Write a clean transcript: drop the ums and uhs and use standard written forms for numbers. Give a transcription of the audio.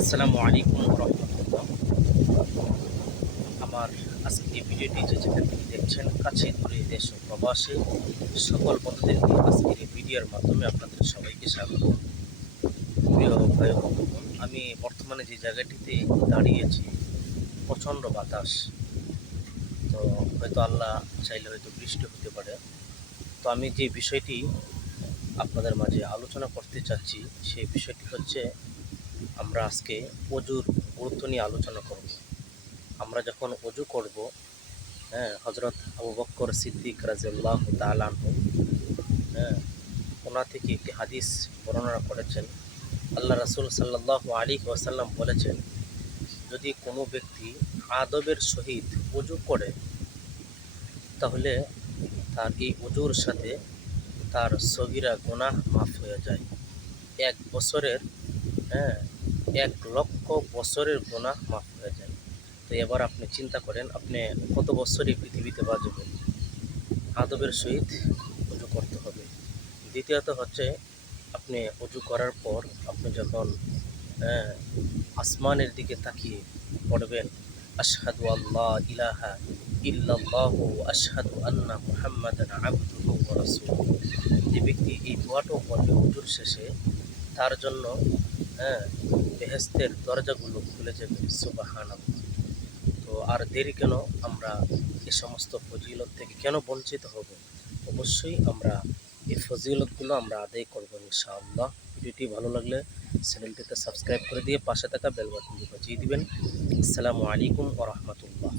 আসসালামু আলাইকুম রহমতুল্লাহ। আমার আজকের এই ভিডিওটি যেখান থেকে দেখছেন, কাছে দূরে দেশ ও প্রবাসে সকল বন্ধুদেরকে আজকের এই ভিডিওর মাধ্যমে আপনাদের সবাইকে স্বাগত। প্রিয় ভাই ও বন্ধুগণ, আমি বর্তমানে যে জায়গাটিতে দাঁড়িয়েছি, প্রচণ্ড বাতাস। তো হয়তো আল্লাহ চাইলে হয়তো বৃষ্টি হতে পারে। তো আমি যে বিষয়টি আপনাদের মাঝে আলোচনা করতে চাচ্ছি, সেই বিষয়টি হচ্ছে আমরা আজকে অজুর গুরুত্ব নিয়ে আলোচনা করব। আমরা যখন অজু করব, হ্যাঁ, হজরত আবু বকর সিদ্দিক রাদিয়াল্লাহু তাআলা আনহু, হ্যাঁ, ওনার থেকে একটি হাদিস বর্ণনা করেছেন। আল্লাহ রাসূল সাল্লাল্লাহু আলাইহি ওয়াসাল্লাম বলেছেন, যদি কোনো ব্যক্তি আদবের সহিত অজু করে, তাহলে তার এই অজুর সাথে তার সগীরা গুনাহ মাফ হয়ে যায়। 1 বছরের, হ্যাঁ, 1,00,000 বছরের গুনাহ মাফ হয়ে যায়। তো এবার আপনি চিন্তা করেন, আপনি কত বছর এই পৃথিবীতে বাঁচবেন। আদবের সহিত অজু করতে হবে। দ্বিতীয়ত হচ্ছে, আপনি অজু করার পর আপনি যখন, হ্যাঁ, আসমানের দিকে তাকিয়ে পড়বেন, আশহাদু আল্লাহ ইলাহা ইল্লাল্লাহু আশহাদু আন্না মুহাম্মাদান আবদুহু ওয়া রাসূলুহু। যে ব্যক্তি এই দোয়াটাও পড়বে অজুর শেষে, তার জন্য, হ্যাঁ, বেহেশতের দরজাগুলো খুলে যাবে। সুবহানাল্লাহ। তো আর দেরি কেন? আমরা এ সমস্ত ফজিলত থেকে কেন বঞ্চিত হব? অবশ্যই আমরা এই ফজিলতগুলো আমরা আদায় করব ইনশাআল্লাহ। ভিডিওটি ভালো লাগলে চ্যানেলটিতে সাবস্ক্রাইব করে দিয়ে পাশে থাকা বেল বাটনটি বাজিয়ে দিবেন। আসসালামু আলাইকুম ওয়া রাহমাতুল্লাহ।